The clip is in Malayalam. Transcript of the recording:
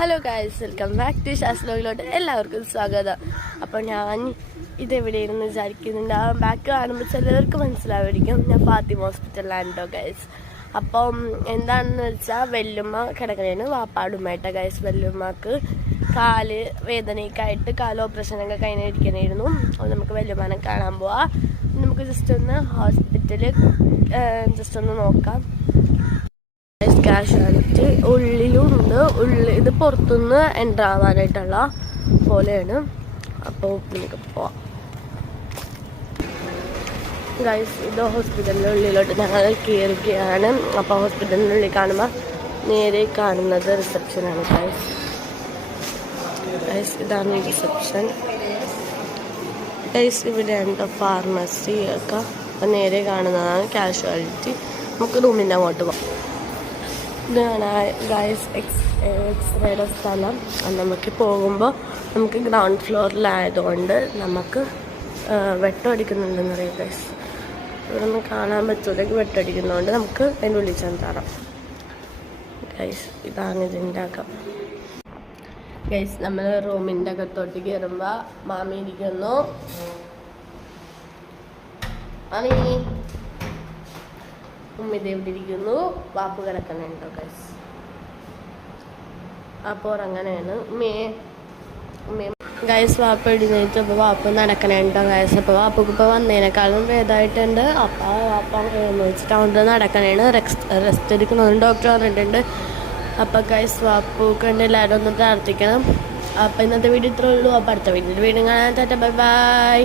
Hello guys, welcome back to ഷാസ്ലോയിലോട്ട് എല്ലാവർക്കും സ്വാഗതം. അപ്പോൾ ഞാൻ ഇതെവിടെയാണെന്ന് വിചാരിക്കുന്നുണ്ട്. ബാക്ക് കാണുമ്പോൾ ചിലവർക്ക് മനസ്സിലാവുമായിരിക്കും ഞാൻ ഫാത്തിമ ഹോസ്പിറ്റലിലാണ് കേട്ടോ ഗൈസ്. അപ്പം എന്താണെന്ന് വെച്ചാൽ വെല്ലുമ്മ കിടക്കണേന് വാപ്പാടുമായിട്ട ഗൈസ്. വെല്ലുമ്മക്ക് കാല് വേദനയ്ക്കായിട്ട് കാല് ഓപ്പറേഷനൊക്കെ കഴിഞ്ഞിരിക്കണമായിരുന്നു. അപ്പോൾ നമുക്ക് വെല്ലുമ്മനെ കാണാൻ പോവാം. നമുക്ക് ജസ്റ്റ് ഒന്ന് ഹോസ്പിറ്റലിൽ ജസ്റ്റ് ഒന്ന് നോക്കാം. കാഷ്വാലിറ്റി ഉള്ളിലുണ്ട്, ഇത് പുറത്തുനിന്ന് എൻ്റർ ആവാനായിട്ടുള്ള പോലെയാണ്. അപ്പോൾ നമുക്ക് പോവാം ഗൈസ്. ഇത് ഹോസ്പിറ്റലിൻ്റെ ഉള്ളിലോട്ട് ഞങ്ങൾ കയറുകയാണ്. അപ്പോൾ ഹോസ്പിറ്റലിൻ്റെ ഉള്ളിൽ കാണുമ്പോൾ നേരെ കാണുന്നത് റിസപ്ഷനാണ് ഗൈസ്. ഇതാണ് റിസപ്ഷൻ ഗൈസ്. ഇവിടെയുണ്ട് ഫാർമസി ഒക്കെ. അപ്പം നേരെ കാണുന്നതാണ് കാഷ്വാലിറ്റി. നമുക്ക് റൂമിൻ്റെ അങ്ങോട്ട് പോകാം. ഇതാണ് ഗൈസ് എക്സ്റേയുടെ സ്ഥലം. നമുക്ക് പോകുമ്പോൾ നമുക്ക് ഗ്രൗണ്ട് ഫ്ലോറിലായതുകൊണ്ട് നമുക്ക് വെട്ടമടിക്കുന്നുണ്ടെന്ന് അറിയാം ഗൈസ്. ഇവിടെ നിന്ന് കാണാൻ പറ്റൂലേക്ക് വെട്ടമടിക്കുന്നതുകൊണ്ട് നമുക്ക് അതിൻ്റെ ഉള്ളിൽ ചെന്ന് ഗൈസ്. ഇതാണ് ഇതിൻ്റെ അകം ഗൈസ്. നമ്മൾ റൂമിൻ്റെ അകത്തോട്ട് കയറുമ്പോൾ മാമി ഇരിക്കുന്നു. ഉമ്മിതെവിടെ ഇരിക്കുന്നു. വാപ്പ് കിടക്കണുണ്ടോ ഗൈസ്. അപ്പോൾ അങ്ങനെയാണ് ഗൈസ്. വാപ്പ എഴുന്നേറ്റ് വാപ്പ് നടക്കണുണ്ടോ ഗൈസ്. അപ്പോൾ വാപ്പക്ക് ഇപ്പോൾ വന്നതിനേക്കാളും ഭേദമായിട്ടുണ്ട്. അപ്പോൾ വാപ്പ വെച്ചിട്ട് അവിടെ നടക്കണേണ്. റെസ്റ്റ് എടുക്കണമെന്ന് ഡോക്ടർ പറഞ്ഞിട്ടുണ്ട്. അപ്പോൾ ഗൈസ് വാപ്പക്ക് ഉണ്ട് എല്ലാവരും ഒന്ന് പ്രാർത്ഥിക്കണം. അപ്പോൾ ഇന്നത്തെ വീഡിയോ ഇത്രേ ഉള്ളൂ. അപ്പോൾ അടുത്ത വീഡിയോ കാണാൻ. Bye bye.